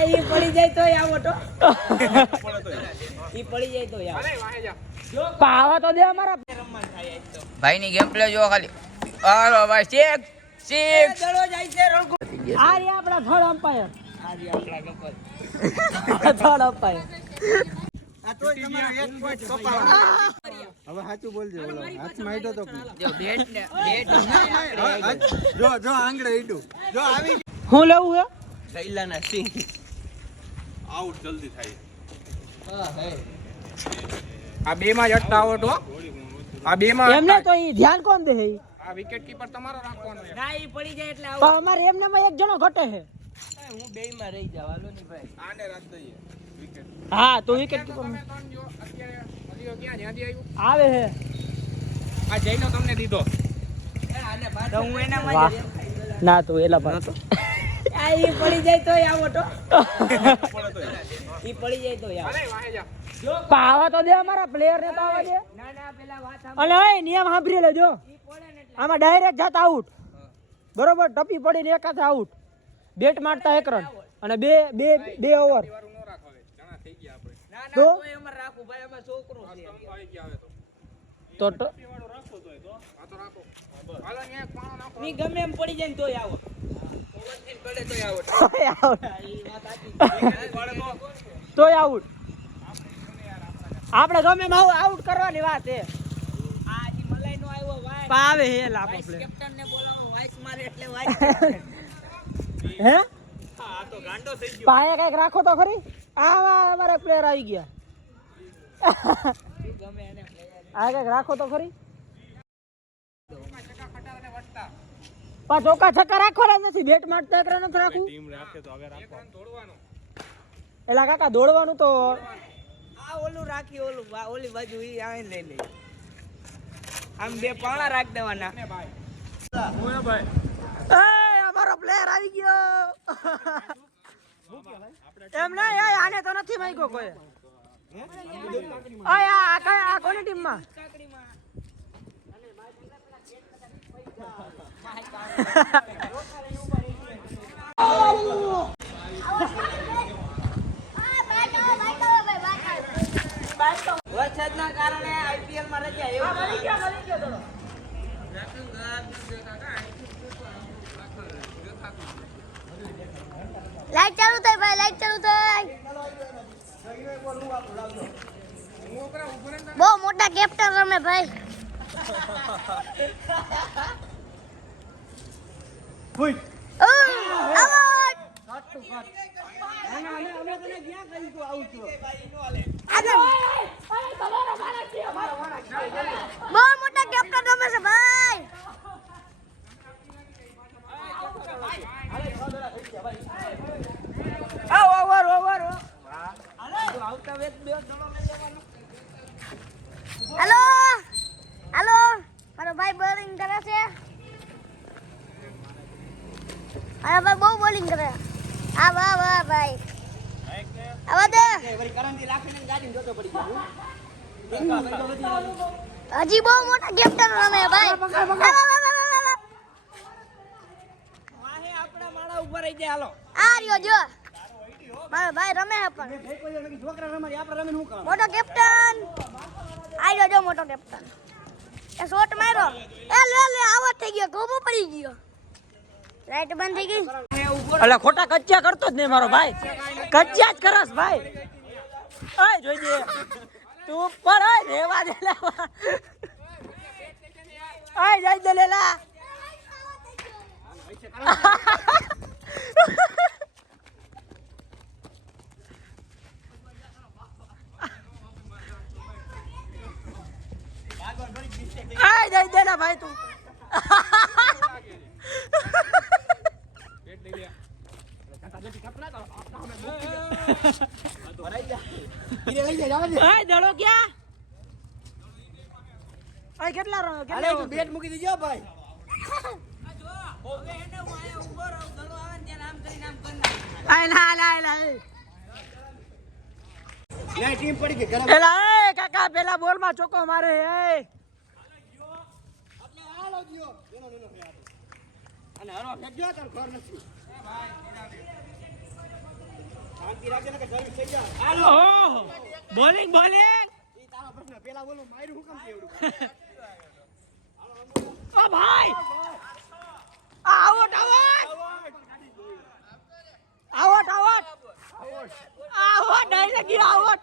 ઈ પડી જાય તો આવો તો ઈ પડી જાય તો આવો પાવા તો દે અમારા ભાઈ ની ગેમ પ્લે જો ખાલી હાલો ભાઈ ચેક ચેક દડો જાય છે રંગો આ રે આપડા થર્ડ અમ્પાયર આ રે આપડા કપલ થર્ડ અમ્પાયર આ તો તમારો એક પોઈન્ટ કપાવ હવે સાચું બોલજો ઓલો હાથમાં ઈડો તો જો બેટ ને બેટ જો આંગળે ઈડું જો આવી હું લેવું હે થૈલાના સિંહ આઉટ જલ્દી થાય આ બે માં જટતા આવટ હો આ બે માં એમને તો ઈ ધ્યાન કોણ દે હે આ વિકેટ કીપર તમારો રાખવાનો છે ના ઈ પડી જાય એટલે આવો પણ અમારે એમને માં એક જણો ઘટે હે હું બેય માં રહી જાવ હાલો ની ભાઈ આને રાખ દઈએ વિકેટ હા તો વિકેટ કીપર તમે ત્રણ જો અત્યારે હરિયો ક્યાં જ્યાંથી આવ્યું આવે હે આ જઈનો તમને દીધો તો હું એના માં વાહ ના તો એલા ભાઈ આ ઈ પડી જાય તો આવો તો ઈ પડી જાય તો આવો અરે વાહે જા પાવા તો દે અમારા પ્લેયર ને તો આવવા દે ના ના પેલા વાત અને ઓય નિયમ સાંભળી લેજો આમાં ડાયરેક્ટ જાત આઉટ બરોબર ટપી પડીને એક હાથે આઉટ બેટ મારતા એક રન અને બે બે બે ઓવર વારું નો રાખો હવે ઘણા થઈ ગયા આપણે ના તો? ના તોય અમાર રાખું ભાઈ અમે છોકરો છે આવી ગયા હવે તો વાળો રાખો તોય તો આ તો રાખો હાલો અહીંયા એક પાણો નાખો ની ગમે એમ પડી જાય ને તોય આવો ઓવરથી પડે તોય આવો તોય આઉટ આપણે ગમે એમ આઉટ કરવાની વાત છે આ જી મલાઈ નો આવ્યો વાઈસ પાવે હે લાપો પ્લે કેપ્ટન ને બોલાવો વાઈસ મારે એટલે વાઈસ હે આ તો ગાંડો થઈ ગયો પાયે કઈક રાખો તો ખરી આ અમારા પ્લેયર આવી ગયા ગમે એને આ કઈક રાખો તો ખરી પા ચોકા છક્કા રાખવાના નથી બેટ મારતા એકરા નથી રાખવું ટીમ રાખે તો હવે રાખો દોડવાનો એલા કાકા દોડવાનું તો આ ઓલું રાખી ઓલું ઓલી બાજુ ઈ આને લઈ લે આમ બે પાણા રાખ દેવાના એ અમારો પ્લેયર આવી ગયો એમ ના આને તો નથી માંગ્યો કોઈ આ કોની ટીમમાં વરસાદના કારણે આઈપીએલ માં રજા એવું લાઈટ ચાલુ થાય ભાઈ લાઈટ ચાલુ થાય બહુ મોટા કેપ્ટન રમે ભાઈ બહુ મોટા કેપ્ટન રમે છે ભાઈ હેલો હેલો મારો ભાઈ બોલિંગ કરે છે મારા ભાઈ બહુ બોલિંગ કરે હા વાહ વાહ ભાઈ આવા દે હજી બહુ મોટા કેપ્ટન રમે ભાઈ આપણા માળા ઉપર રહી જાય હાલો આ રહ્યો જો મારો ભાઈ રમે છે પણ મોટો કેપ્ટન આ રહ્યો જો મોટો કેપ્ટન એ શોટ માર્યો એ લે લે આવાજ થઈ ગયો ગોબો પડી ગયો લાઈટ બંધ થઈ ગઈ એટલે ખોટા કચ્યા કરતો જ નહીં મારો ભાઈ કચ્યા જ કરસ ભાઈ ઓય જોઈજે તું ઉપર ઓય રેવા દે લેવા ઓય જઈ દે લેલા આય જઈ દે ના ભાઈ તું આય દડો ક્યાં આય કેટલા રન કેટલા બેટ મૂકી દીજો ભાઈ આય ના લા લા ટીમ પડી ગઈ ગરમ એલા એ કાકા પેલા બોલ માં ચોકો મારે એ અને હરો ફેંકજો તાર ઘર નથી શાંતિ રાખજે ને કે સર્વિસ થઈ જાય હાલો ઓહો બોલિંગ બોલિંગ ઈ તારો પ્રશ્ન પેલા બોલું માર્યું હું કામ કેવડું ઓ ભાઈ આઉટ ડાયરેક્ટ ગયો આઉટ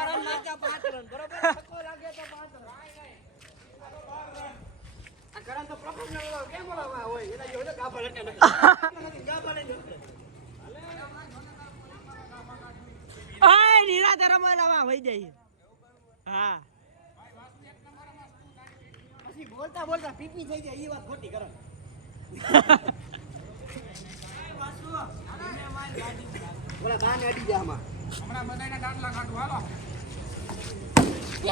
રન મારતા 5 રન બરોબર છક્કો લાગે તો 5 રન આ કરણ તો પ્રોફેશનલ કેમ બોલાવા હોય એના જેવો ગાભા લટે નથી ગાભા લઈ જશે આય નિરાતે રમાલામાં વઈ જાય હા પછી બોલતા બોલતા પીપી થઈ જાય ઈ વાત ખોટી કરણ બોલા બાને અડી જા આમાં હમણાં બધાને દાંતલા કાઢું હાલો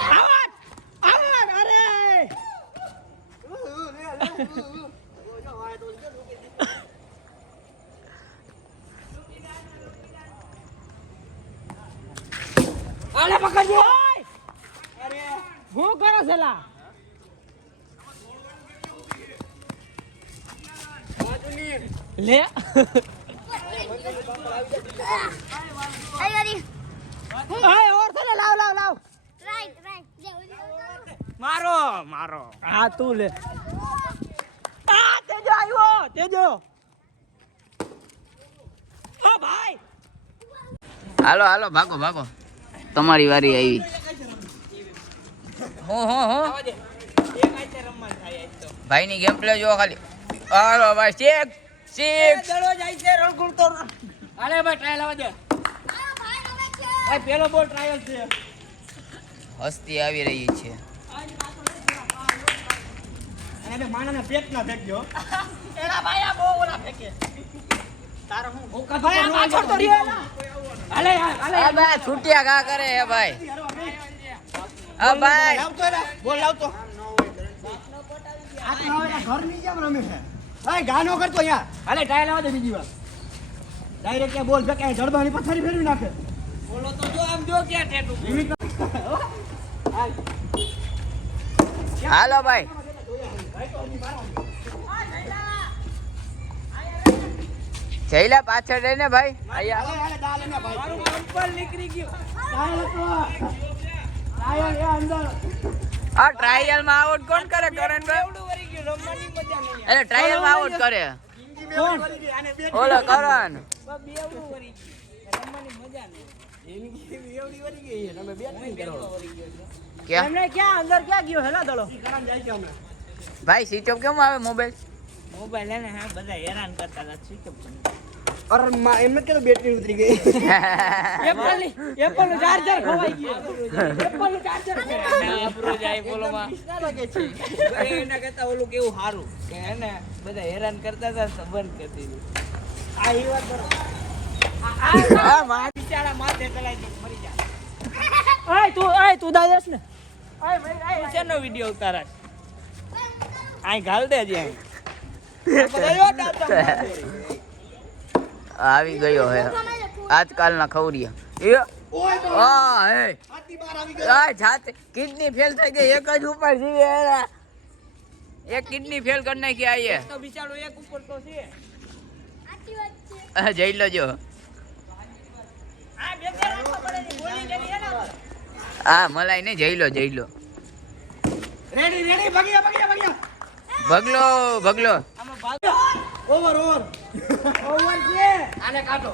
આઉટ અરે આલે પકડજો અરે હું કરો છેલા લે આઈ આય ઓર છે લાવ રાઈટ મારો મારો હા તું લે આ તેજો આવ્યો તેજો ઓ ભાઈ હાલો હાલો ભાગો ભાગો તમારી વારી આવી હો ભાઈ ની ગેમ પ્લે જો ખાલી હાલો ભાઈ સિક્સ દડો જાય છે રણકુળ તો હાલે ભાઈ ટ્રાયલ આવવા દે ભાઈ પેલો બોલ ટ્રાયલ છે હસ્તી આવી રહી છે અને માણાના પેટના ફેંકજો એના ભાઈ આ બહુ ઓલા ફેકે તારો હું ભાઈ આ પાછળ તો રહ્યો હાલે આ ભાઈ છૂટિયા કા કરે હે ભાઈ આ ભાઈ લાવતો રે બોલ લાવતો આ તો હવે ઘર ની જેમ રમે છે ભાઈ ગાનો કરતો યાર હાલે ટ્રાયલ આવવા દે બીજી વાર ડાયરેક્ટ કે બોલ ફેંકે જડબાની પથારી ફેરવી નાખે બોલો તો જો આમ જો ક્યાં ટેટુ હાલો ભાઈ જઈલા પાછળ રહીને ભાઈ અહીંયા હાલે ડાલે ને ભાઈ મારું કંપલ નીકળી ગયું ડાયલ હતો ડાયલ એ અંદર આ ટ્રાયલ માં આઉટ કોણ કરે કરણભાઈ એવડું વરી ગયું રમવાની મજા નહીં એટલે ટ્રાયલ માં આઉટ કરે કોણ આને બે ઓલો કરણ બેવડું વરી ગયું રમવાની મજા નહીં એની એવડી વળી ગઈ છે તમે બેટ નહીં કરો ક્યાં એમને ક્યાં અંદર ક્યાં ગયો હેલા દડો કરામ જાય છે અમે ભાઈ સ્વિચ ઓફ કેમ આવે મોબાઈલ મોબાઈલ એને હા બધા હેરાન કરતા હતા શું કે અરે માં એમ કે બેટરી ઉતરી ગઈ એપલ નું ચાર્જર ખવાઈ ગયું એપલ નું ચાર્જર આપણો જાય બોલો માં એના કરતા ઓલું કેવું સારું કે એને બધા હેરાન કરતા હતા તો બંધ કરી દીધું આ ઈ વાત બરોબર આ માં બિચારા માથે ચલાઈ દે મરી જાય તું દાદસ ને તું શેનો વિડિયો ઉતારસ આઈ ઘાલ દેજે આઈ આવી ગયો હે આજકાલના ખવરિયા હા હે હાથી બહાર આવી ગઈ આ જાતે કિડની ફેલ થઈ ગઈ એક જ ઉપર જીવે એના એક કિડની ફેલ કરી નાખી આઈએ તો બિચારો એક ઉપર તો છે જઈ લેજો આ બે રાખવા પડે ની ગોળી લેની હે ને હા મલાઈ ને જઈ લો રેડી રેડી ભાગ્યા ભગલો આમાં ભાગ ઓવર ઓવર છે આને કાઢો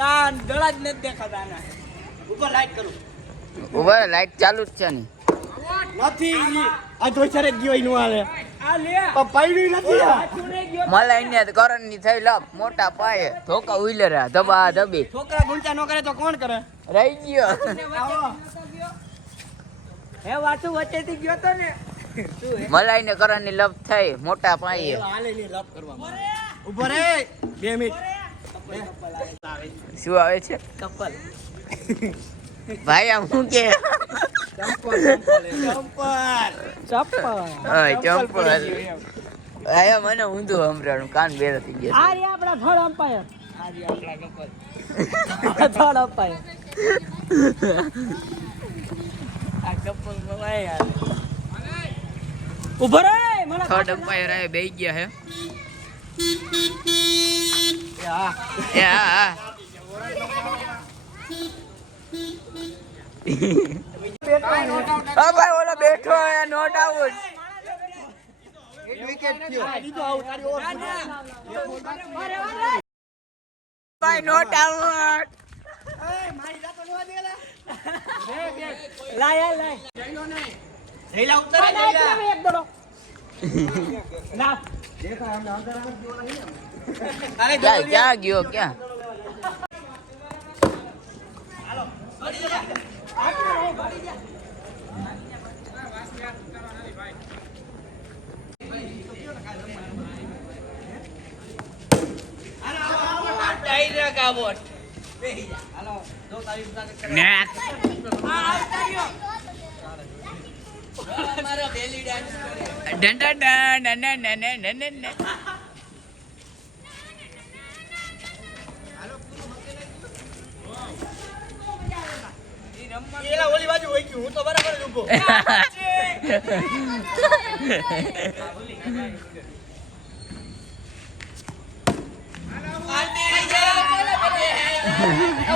આ દડા જ નથી દેખાતા આના ઉપર લાઈટ કરું ઉભા લાઈટ ચાલુ જ છે ને નથી આ તો સરે ગયો ઈનો આલે આ લે પણ પાઈડી નથી આ પાછું નહીં ગયો મલાઈ ને કરણ ની થઈ લપ મોટા પાયે ધોકા ઉઈલરા ધબા ધબી છોકરા ગુંચા નો કરે તો કોણ કરે રહી ગયો આવો હે વાચું વચ્ચેથી ગયો તો ને મલાઈ ને કરણ ની લપ થઈ મોટા પાયે હાલે ની લપ કરવા ઉભો રે 2 મિનિટ શું આવે છે કપલ ભાઈ આમ શું કે ચંપલ ચંપલ આયા મને ઊંધું સંભળાણું કાન બેરા થઈ ગયા આ રે આપણા થર્ડ અમ્પાયર આ આપણા કપલ થર્ડ અમ્પાયર આ કપલ બોલાય યાર ઉભો રે મને થર્ડ અમ્પાયર આ બેહી ગયા હે હા એ હા ભાઈ ઓલો બેઠો હે નોટ આઉટ એક વિકેટ થયો લીધો આઉટ તારી ઓવર ભાઈ નોટ આઉટ મારી જાતો નવા દેલા લાય જઈલા ઉતરે એક દડો ના ક્યાં ગયો ક્યાં એલા ઓલી બાજુ હોય ગયું હું તો બરાબર જ ઊભો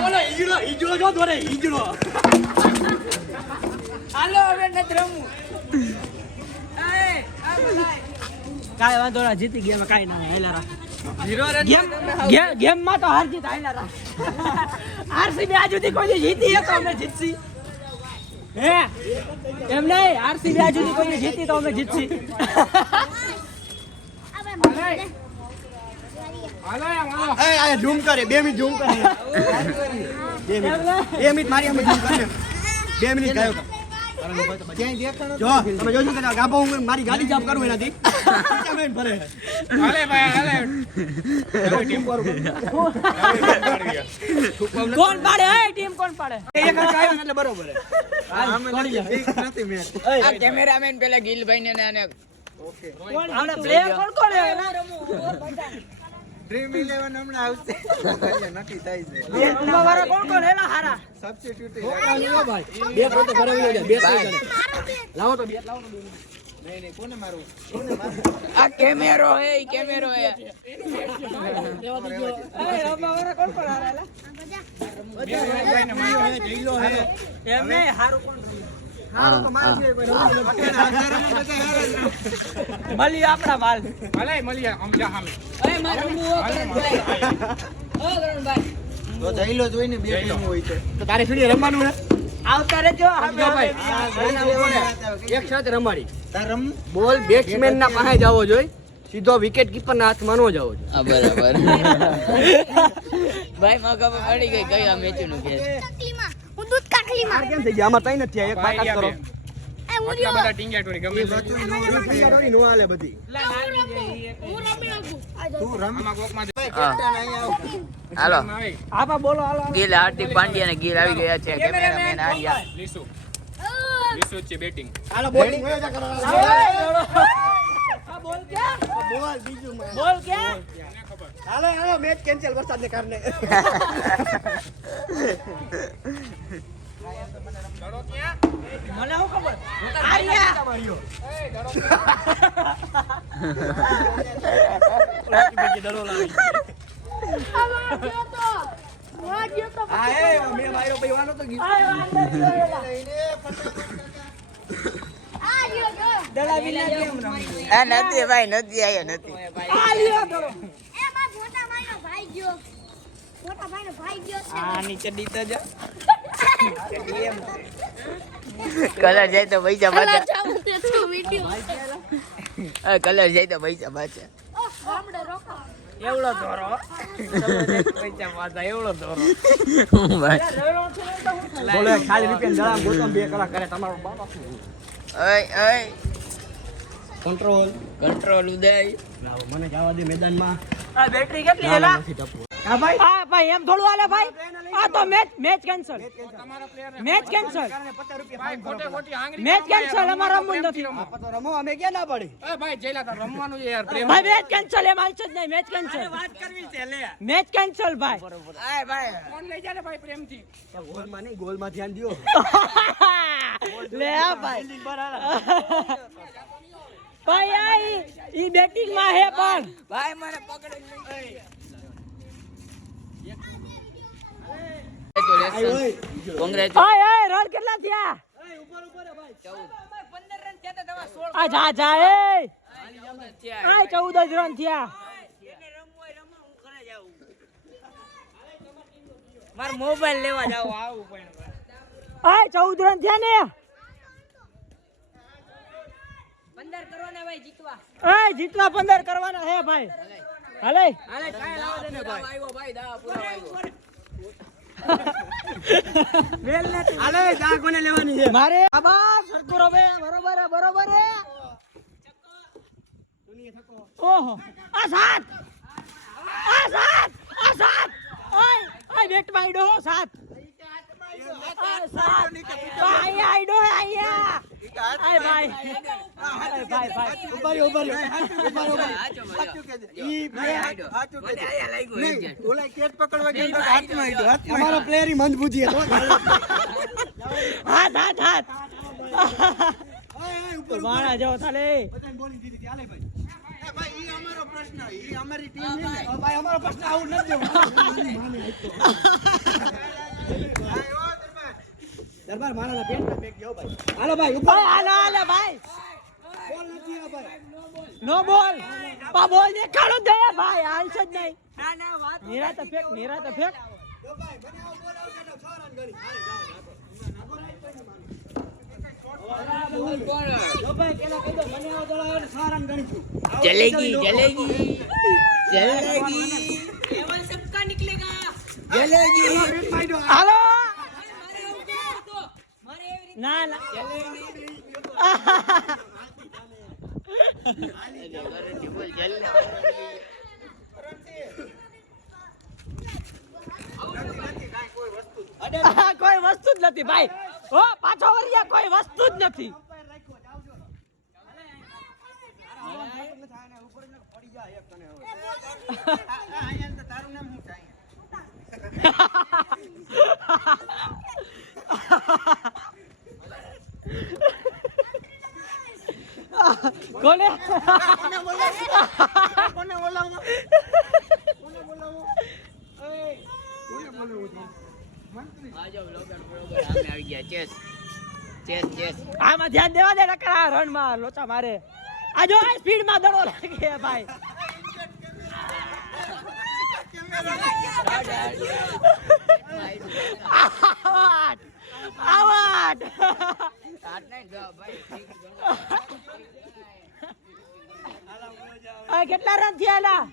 બોલો ઈજડો જો દોરે ઈજડો હાલો હવે નથી રમવું કાઈ વાંધો ના જીતી ગયા કાઈ ના હાલ્યા રાખ ગેમ માં તો હાર જીત હાલ્યા રાખ આરસીબી આજ સુધી કોઈ જીતી તો અમે જીતસી હે એમ નહીં આરસીબી આજ સુધી કોઈ જીતી તો અમે જીતસી એ આ ઝૂમ કરે 2 મિનિટ ઝૂમ કરે 2 મિનિટ મારી અમે ઝૂમ કરે 2 મિનિટ ગયો જો તમે જોજો કે ગાબો હું મારી ગાડી જાપ કરું એનાથી કેમેન ભરે હાલે ભાઈ હાલે ટીમ પર કોણ પાડે હે ટીમ કોણ પાડે એક જ આવ્યો એટલે બરોબર હે આ કેમેરામેન પેલા ગિલભાઈ ને આને કોણ આપણે પ્લેયર કોણ હે ડ્રીમ 11 હમણાં આવશે નક્કી થાય છે બે નંબર વાળા કોણ હેલા હારા સબસ્ટિટ્યુટ ભાઈ બે પોતે ઘરે આવી જાય બે કરે લાવો તો બે લાવો તો નહીં કોને મારું આ કેમેરો હે ઈ કેમેરો હે એ રમવા વાળા કોણ હારા એમ નહીં હારું કોણ હારું તો મારે છે કોઈ મળી આપણા માલ હાલે મળીએ આમ જા સામે તો જઈલો જોઈને બે ટીમ હોય છે તો તારે સુધી રમવાનું હે આવતા રહેજો એક સાથે રમાડી તાર રમ બોલ બેટ્સમેન ના પાસે જાવો જોઈએ સીધો વિકેટ કીપર ના હાથમાં નો જાવો જોઈએ આ બરાબર ભાઈ માં ખબર પડી ગઈ કયા મેચ નું કે કાકલીમાં હું દૂધ કાકલીમાં કેમ થઈ ગયા આમાં ત્રણ જ થયા એક બાકાત કરો એ ઉડ્યો બધા ટીંગ્યા ટોરી ગમે નો હાલે બધી હું રમી શકું તું રમ આમાં કોકમાં હાલો આપા બોલો હાલો ગિલ હાર્દિક પાંડ્યા ને ગિલ આવી ગયા છે કેમેરામેન આર્યા લીસુ છે બેટિંગ હાલો બોલિંગ હોય જા કરો આ બોલ ક્યાં બોલ બીજું બોલ ક્યાં હાલો હાલો મેચ કેન્સલ વરસાદને કારણે ડરો ક્યાં મને શું ખબર આર્યા હા એ મે મારો પૈવાનો તો ગયો દડાવી ના કેમ રમી આ નથી ભાઈ નથી આયો નથી આર્યા દડો એ બા મોટા ભાઈનો ભાઈ ગયો મોટા ભાઈનો ભાઈ ગયો છે આ નીચે દીતા જા કલર જાય તો પૈસા પાછા ચાલો તે તો વિડિયો કલર જાય તો પૈસા પાછા ઓ ગામડે રોકો એવડો દોરો પૈસા પાછા એવડો દોરો ભાઈ બોલે ખાલી રૂપિયા જળા ગોતમ 2 કલાક કરે તમારો બાપા ઓય ઓય કંટ્રોલ કંટ્રોલ ઉદય લાવો મને જવા દે મેદાનમાં આ બેટરી કેટલી હેલા નથી ટપવું હા ભાઈ એમ થોડું હાલે ભાઈ આ તો મેચ કેન્સલ તમારા પ્લેયર મેચ કેન્સલ ભાઈ ખોટે ખોટી હાંગરી મેચ કેન્સલ અમારે રમવું નથી આપા તો રમો અમે ક્યાં ના પડી એ ભાઈ જઈલા તાર રમવાનું છે યાર પ્રેમ ભાઈ મેચ કેન્સલ એમ હાલશે જ નહીં મેચ કેન્સલ વાત કરવી છે લે મેચ કેન્સલ ભાઈ આય ભાઈ ફોન લઈ જા ને ભાઈ પ્રેમથી ગોલમાં નહીં ગોલમાં ધ્યાન દ્યો લે આ ભાઈ ભાઈ આઈ ની બેટિંગ માં હે પણ ભાઈ મને પકડે ઓય ઓય રન કેટલા થયા આ જા જા એ આ 14 જ રન થયા માર મોબાઈલ લેવા જાવ આવું પણ આ 14 રન થયા ને 15 કરવાના ભાઈ જીતવા એ જીતવા 15 કરવાના હે ભાઈ હાલે હાલે કાય લાવા દે ને ભાઈ આવ્યો ભાઈ દા પૂરા આવ્યો વેલ નથી હાલે જા કોને લેવાની છે મારે આબા સરખો રવે બરોબર હે બરોબર હે ઓહો આ સાત ઓય ઓય બેટ માઈડો સાત ભાઈ આઈડો આયા આય ભાઈ ભાઈ ઉભા રહ્યો સાચું કે ઈ ભાઈ સાચું કે આયા લાગ્યો નહીં ઓલા કેચ પકડવા ગયો તો હાથમાં આઈડો અમારો પ્લેયર ઈ મંદબુજી હતો હાથ હાથ હાથ ઓય ઉપર મારા જો થાલે બધાને બોલી દીધી હાલે ભાઈ એ ભાઈ ઈ અમારો પ્રશ્ન ઈ અમારી ટીમ છે ને ભાઈ અમારો પ્રશ્ન આવું ન દેવું દરબાર મારાના પેટમાં પેક ગયો ભાઈ હાલો ભાઈ ઉપર હાલો હાલો ભાઈ બોલ નથી આ ભાઈ નો બોલ પા બોલ દેખાડો દે ભાઈ હાલશે જ નહીં ના ના વાત નિરાત ફેક જો ભાઈ મને આવો બોલ આવશે તો 6 રન ગણી હાલે જાઓ નાખો રાઈટ પર જો ભાઈ કેલા કહી દો મને આવો બોલ આવે 6 રન ગણી છું चलेगी केवल सबका निकलेगा હાલો ના ના કોઈ વસ્તુ જ નથી ભાઈ ઓ પાછો વરિયા કોઈ વસ્તુ જ નથી તારું નામ શું છે કોને કોને બોલાવો કોને બોલાવો એ કોને બોલાવો મંત્રી આવી ગયા ચેસ આમાં ધ્યાન દેવા દે નકરા રન માં લોચા મારે આ જો સ્પીડ માં દડો લાગે ભાઈ આવાટ કેટલા રન થયા એલા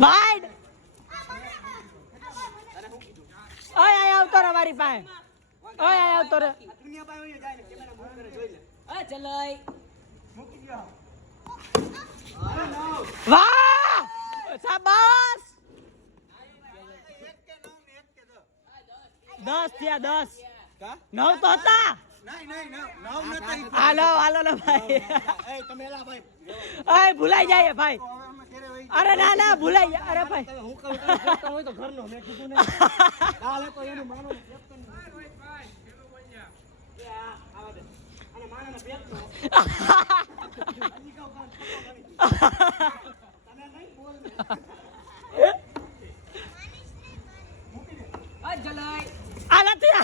ભાઈ ઓય આય આવતો રે મારી પાસે ઓય આય આવતો રે દુનિયા પાસે હોય જાય ને કેમેરા મૂવ કરે જોઈ લે આ ચલાય મૂકી દો વાહ શાબાશ 10 થયા 10 કા 9 તો હતા નહીં નામ નથી હાલો હાલો ને ભાઈ એ તમે એલા ભાઈ ઓય ભૂલાઈ જાય ભાઈ હવે અમે ઘરે વઈ અરે ના ના ભૂલાઈ જાય અરે ભાઈ હું કહું તો હોય તો ઘરનો મેં કીધું ને હાલે તો એનું માનો ને કેપ્ટન આવા દે અને માનો ને પેટ તને નહીં બોલ આ ચલાય આ નથી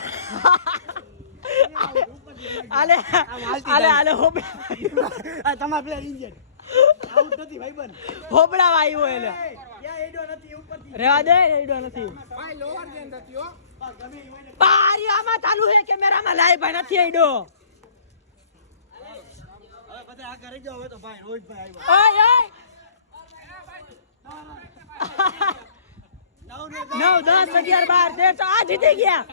આલે આલે આલે તમારા પ્લેયર ઇન્જર્ડ આઉટ નથી ભાઈબંધ હોબડા આવ્યો એને ક્યાં એડો નથી ઉપરથી રેવા દે એડો નથી ભાઈ લોઅર ગેમ હતી હો ગમે ઈ હોય ને બારી આમાં ચાલુ છે કેમેરામાં લાઈવ ભાઈ નથી એડો હવે બધા આગળ રહી જાવ હવે તો ભાઈ રોહિતભાઈ આવ્યો ઓય ઓય 9 10 11 12 13 આ જીતી ગયા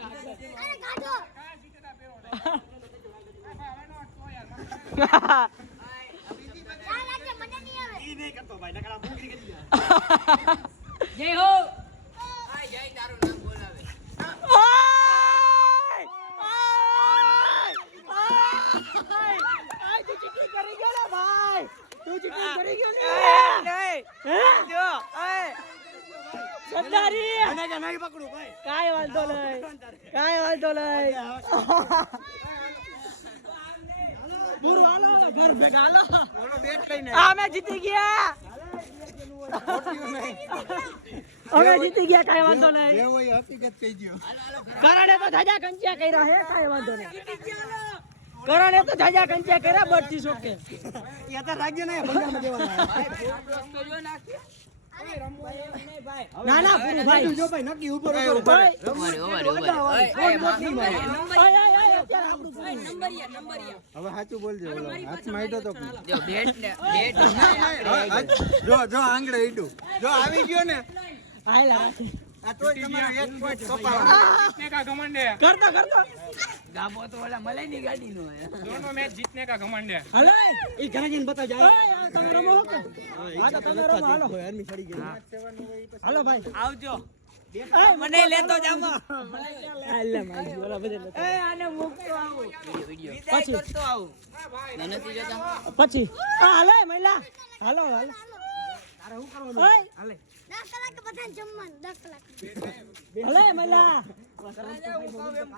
ઈ નહીં કરતો ભાઈ નકર આ મૂકી કરી દે જય હો આ જય તારું નામ બોલાવે તું ચીટિંગ કરી ગયો ને ભાઈ તું ચીટિંગ કરી ગયો ને નહીં જો એ સરદારી મને કે નહીં પકડું ભાઈ. કાંઈ વાંધો નહીં કાંઈ વાંધો નહીં પૂરું હાલો ઘર ભેગા હાલો ઓલો બેટ લઈને અમે જીતી ગયા અમે જીતી ગયા કાંઈ વાંધો નહીં જે હોય હકીકત કહી દ્યો. કરણે તો જાજા કંચિયા કર્યા હે કાંઈ વાંધો નહીં કરણે તો જાજા કંચિયા કર્યા બઢતી શોકે એ અત્યારે રાજ્ય નહીં બંગાળમાં દેવાના. ના ના પૂરું ભાઈ જો ભાઈ નક્કી ઉપર ભાઈ. હવે સાચું બોલજો ઓલો હાથમાં ઈટો તો જો બેટ ને બેટ જો જો આંગળે ઈટું જો આવી ગયો ને હાયલા રાખી આ તોય તમારો એક પોઈન્ટ કપાવાનો. जीतने का घमंड है કરતો કરતો ગાબો તો ઓલા મલાઈ ની ગાડી નો હે दोनों मैच जीतने का घमंड है હાલો ઈ ઘરે જઈને બતાવજો. તમે રમો હો કે હા તો તમે રમો હાલો આર્મી ચડી ગઈ. હાલો ભાઈ આવજો મને લેતો જામો હાલે મારી ઓલા બધે લેતો. એ આને મૂકતો આવું વિદાય પછી? કરતો આવું નથી જતા પછી હાલો મહિલા હાલો હાલો ઓય 10 કલાક બધા જમવાનું 10 કલાક હાલો મહિલા કરા જાવ કહું એમ